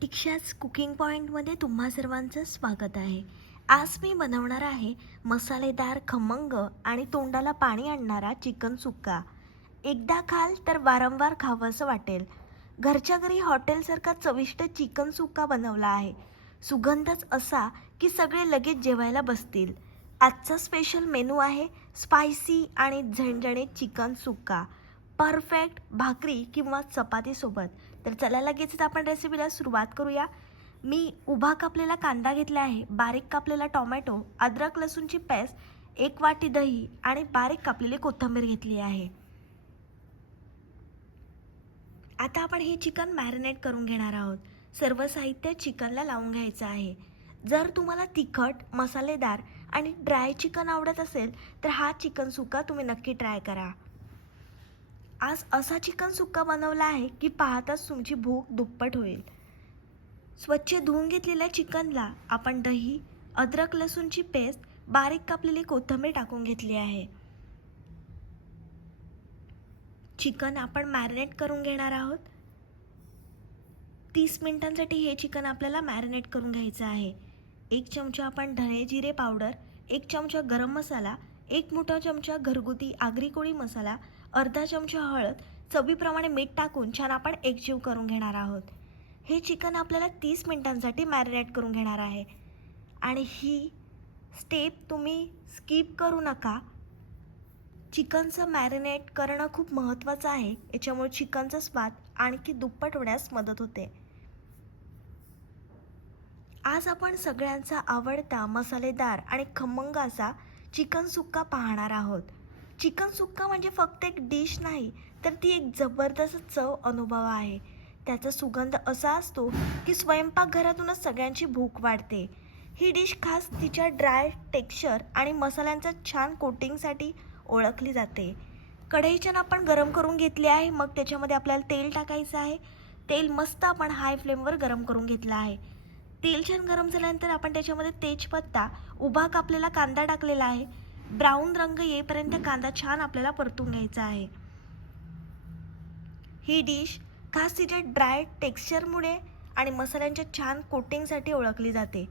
प्रतीक्षाच cooking पॉईंटमध्ये तुम्हा सर्वांचं स्वागत आहे. आज मी बनवणार आहे मसालेदार, खमंग आणि तोंडाला पाणी आणणारा चिकन सुक्का. एकदा खाल तर वारंवार खावंसं वाटेल. घरच्या घरी हॉटेलसारखा चविष्ट चिकन सुक्का बनवला आहे. सुगंधच असा की सगळे लगेच जेवायला बसतील. आजचा स्पेशल मेनू आहे स्पायसी आणि झणझणीत चिकन सुक्का. परफेक्ट भाकरी किंवा चपातीसोबत. तर चला लगेचच आपण रेसिपीला सुरुवात करूया. मी उभा कापलेला कांदा घेतला आहे, बारीक कापलेला टोमॅटो, अद्रक लसूणची पेस्ट, 1 वाटी दही आणि बारीक कापलेली कोथिंबीर घेतली आहे. आता आपण हे चिकन मॅरिनेट करून घेणार आहोत. सर्व साहित्य चिकनला लावून घ्यायचं आहे. जर तुम्हाला तिखट, मसालेदार आणि ड्राय चिकन आवडत असेल तर हा चिकन सुक्का तुम्ही नक्की ट्राय करा. आज असा चिकन सुक्का बनवला आहे की पाहताच तुमची भूक दुप्पट होईल. स्वच्छ धुवून घेतलेल्या चिकनला आपण दही, अद्रक लसूणची पेस्ट, बारीक कापलेली कोथिंबीर टाकून घेतली आहे. चिकन आपण मॅरिनेट करून घेणार आहोत. 30 मिनिटांसाठी हे चिकन आपल्याला मॅरिनेट करून घ्यायचं आहे. 1 चमचा आपण धने जिरे पावडर, 1 चमचा गरम मसाला, 1 मोठा चमचा घरगुती आगरी कोळी मसाला, अर्धा चमचा हळद, चवीप्रमाणे मीठ टाकून छान आपण एकजीव करून घेणार आहोत. हे चिकन आपल्याला 30 मिनिटांसाठी मॅरिनेट करून घेणार आहे आणि ही स्टेप तुम्ही स्किप करू नका. चिकनचं मॅरिनेट करणं खूप महत्त्वाचं आहे. याच्यामुळे चिकनचा स्वाद आणखी दुप्पट होण्यास मदत होते. आज आपण सगळ्यांचा आवडता मसालेदार आणि खमंग असा चिकन सुक्का पाहणार आहोत. चिकन सुक्का म्हणजे फक्त एक डिश नाही, तर ती एक जबरदस्त चव अनुभव आहे. त्याचा सुगंध असा असतो की स्वयंपाकघरातूनच सगळ्यांची भूक वाढते. ही डिश खास तिच्या ड्राय टेक्स्चर आणि मसाल्यांच्या छान कोटिंगसाठी ओळखली जाते. कढईच्यानं आपण गरम करून घेतली आहे. मग त्याच्यामध्ये आपल्याला तेल टाकायचं आहे. तेल मस्त आपण हाय फ्लेमवर गरम करून घेतलं आहे. तेल छान गरम झाल्यानंतर आपण त्याच्यामध्ये तेजपत्ता, उभा कापलेला कांदा टाकलेला आहे. ब्राऊन रंग येईपर्यंत कांदा छान आपल्याला परतून घ्यायचा आहे. ही डिश खास तिच्या ड्राय टेक्स्चरमुळे आणि मसाल्यांच्या छान कोटिंगसाठी ओळखली जाते.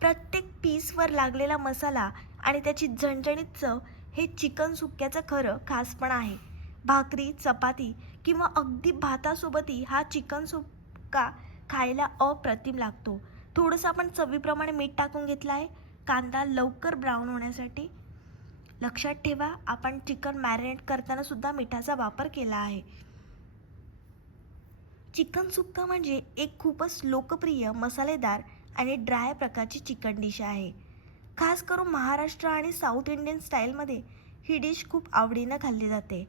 प्रत्येक पीसवर लागलेला मसाला आणि त्याची झणझणीत चव हे चिकन सुक्क्याचं खरं खासपण आहे. भाकरी, चपाती किंवा अगदी भातासोबतही हा चिकन सुक्का खायला अप्रतिम लागतो. थोडंसं आपण चवीप्रमाणे मीठ टाकून घेतलं आहे कांदा लवकर ब्राऊन होण्यासाठी. लक्षात ठेवा, आपण चिकन मॅरिनेट करताना सुद्धा मिठाचा वापर केला आहे. चिकन सुक्का म्हणजे एक खूपच लोकप्रिय, मसालेदार आणि ड्राय प्रकारची चिकन डिश आहे. खास करून महाराष्ट्र आणि साऊथ इंडियन स्टाईलमध्ये ही डिश खूप आवडीनं खाल्ली जाते.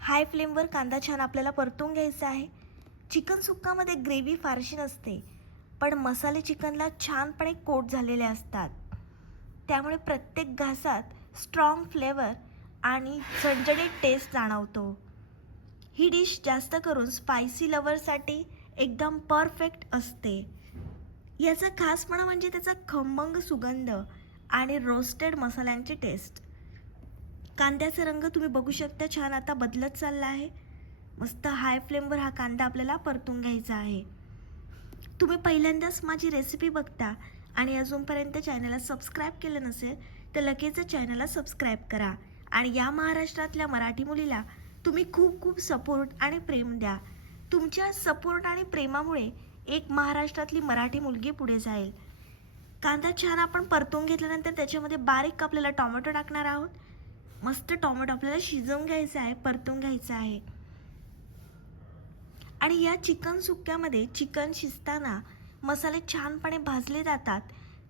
हाय फ्लेमवर कांदा छान आपल्याला परतून घ्यायचा आहे. चिकन सुक्कामध्ये ग्रेव्ही फारशी नसते, पण मसाले चिकनला छानपणे कोट झालेले असतात. त्यामुळे प्रत्येक घासात स्ट्रॉंग फ्लेवर आणि झणझणीत टेस्ट जाणवतो. ही डिश जास्त करून स्पायसी लव्हरसाठी एकदम परफेक्ट असते. याचा खासपणा म्हणजे त्याचा खमंग सुगंध आणि रोस्टेड मसाल्यांची टेस्ट. कांद्याचा रंग तुम्ही बघू शकता छान आता बदलत चालला आहे. मस्त हाय फ्लेमवर हा कांदा आपल्याला परतून घ्यायचा आहे. तुम्ही पहिल्यांदाच माझी रेसिपी बघता आणि अजूनपर्यंत चॅनलला सबस्क्राईब केलं नसेल तर लगेच चॅनलला सबस्क्राईब करा आणि या महाराष्ट्रातल्या मराठी मुलीला तुम्ही खूप खूप सपोर्ट आणि प्रेम द्या. तुमच्या सपोर्ट आणि प्रेमामुळे एक महाराष्ट्रातली मराठी मुलगी पुढे जाईल. कांदा छान आपण परतून घेतल्यानंतर त्याच्यामध्ये बारीक कापलेला टोमॅटो टाकणार आहोत. मस्त टोमॅटो आपल्याला शिजवून घ्यायचा आहे, परतून घ्यायचा आहे. आणि या चिकन सुक्क्यामध्ये चिकन शिजताना मसाले छानपणे भाजले जातात.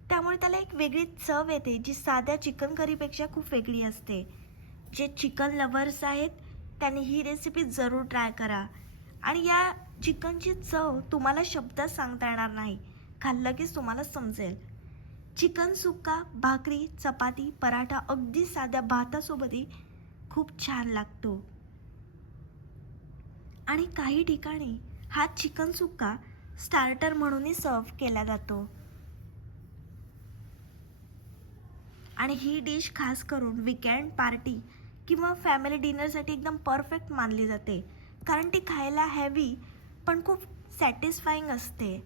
त्यामुळे त्याला एक वेगळी चव येते जी साध्या चिकन करीपेक्षा खूप वेगळी असते. जे चिकन लव्हर्स आहेत त्यांनी ही रेसिपी जरूर ट्राय करा आणि या चिकनची चव तुम्हाला शब्दात सांगता येणार नाही, खाल्लं कीच तुम्हाला समजेल. चिकन सुक्का भाकरी, चपाती, पराठा, अगदी साध्या भातासोबतही खूप छान लागतो. आणि काही ठिकाणी हा चिकन सुक्का स्टार्टर म्हणूनही सर्व केला जातो. आणि ही डिश खास करून वीकेंड पार्टी किंवा फॅमिली डिनरसाठी एकदम परफेक्ट मानली जाते, कारण ती खायला हेवी पण खूप सॅटिस्फाईंग असते.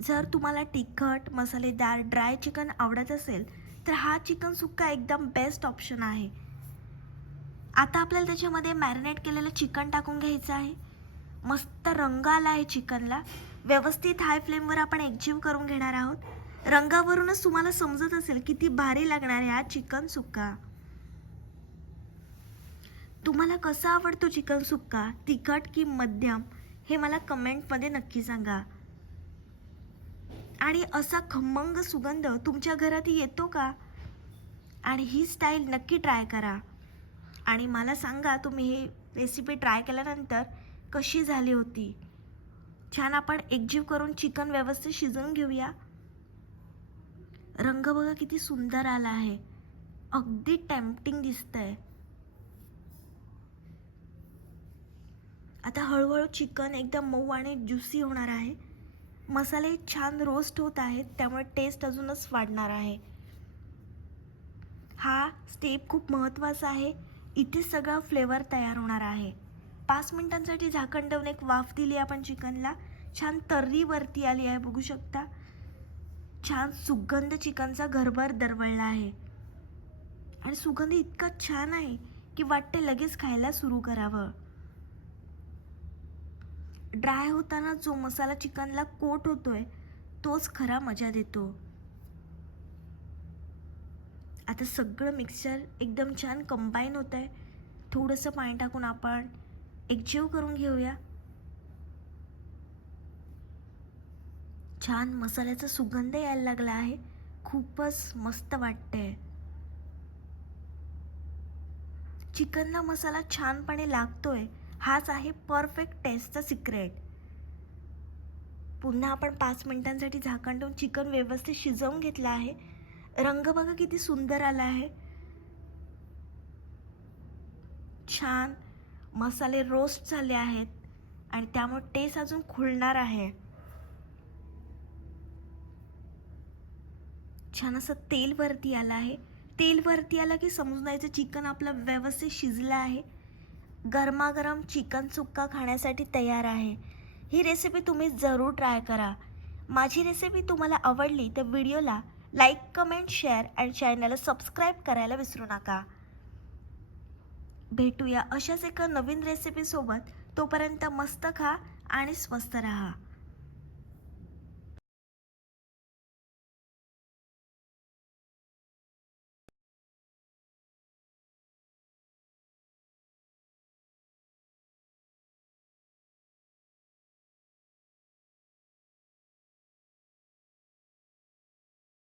जर तुम्हाला तिखट, मसालेदार, ड्राय चिकन आवडत असेल तर हा चिकन सुक्का एकदम बेस्ट ऑप्शन आहे. आता आपल्याला त्याच्यामध्ये मॅरिनेट केलेलं चिकन टाकून घ्यायचं आहे. मस्त रंग आला आहे चिकनला. व्यवस्थित हाय फ्लेमवर आपण एकजीव करून घेणार आहोत. रंगावरूनच तुम्हाला समजत असेल किती भारी लागणार आहे हा चिकन सुक्का. तुम्हाला कसा आवडतो चिकन सुक्का, तिखट की मध्यम, हे मला कमेंटमध्ये नक्की सांगा. आणि असा खमंग सुगंध तुमच्या घरात येतो का? आणि ही स्टाईल नक्की ट्राय करा आणि मला सांगा तुम्ही ही रेसिपी ट्राय केल्यानंतर कशी झाली होती. छान आपण एकजीव करून चिकन व्यवस्थित शिजवून घेऊया. रंग बघा किती सुंदर आला आहे, अगदी टेम्पटिंग दिसतंय. आता हळूहळू चिकन एकदम मऊ आणि ज्युसी होणार आहे. मसाले छान रोस्ट होत आहेत, त्यामुळे टेस्ट अजूनच वाढणार आहे. हा स्टेप खूप महत्त्वाचा आहे. इथे सगळा फ्लेवर तयार होणार आहे. 5 मिनिटांसाठी झाकण ठेवून एक वाफ दिली आपण चिकनला. छान तर्री वरती आली आहे, बघू शकता. छान सुगंध चिकनचा घरभर दरवळला आहे आणि सुगंध इतका छान आहे की वाटते लगेच खायला सुरू करावं. ड्राय होताना जो मसाला चिकनला कोट होतोय तोच खरा मजा देतो. आता सगळं मिक्सचर एकदम छान कंबाईन होत आहे. थोडंसं पाणी टाकून आपण एकजीव करून घेऊया. छान मसाल्याचा सुगंध यायला लागला आहे, खूपच मस्त वाटतंय. चिकनला मसाला छानपणे लागतोय, हाच आहे परफेक्ट टेस्टचा सिक्रेट. पुन्हा आपण 5 मिनिटांसाठी झाकण ठेवून चिकन व्यवस्थित शिजवून घेतलं आहे. रंग बघा किती सुंदर आला आहे. छान मसाले रोस्ट झाले आहेत आणि त्यामुळे टेस्ट अजून खुलणार आहे. छान असं तेल वरती आलं आहे. तेल वरती आलं की समजून जायचं चिकन आपलं व्यवस्थित शिजलं आहे. गरमागरम चिकन सुक्का खाण्यासाठी तयार आहे. ही रेसिपी तुम्ही जरूर ट्राय करा. माझी रेसिपी तुम्हाला आवडली तर व्हिडिओला लाईक, कमेंट, शेअर आणि चॅनलला सबस्क्राईब करायला विसरू नका. भेटूया अशाच एका नवीन रेसिपीसोबत. तोपर्यंत मस्त खा आणि स्वस्त राहा.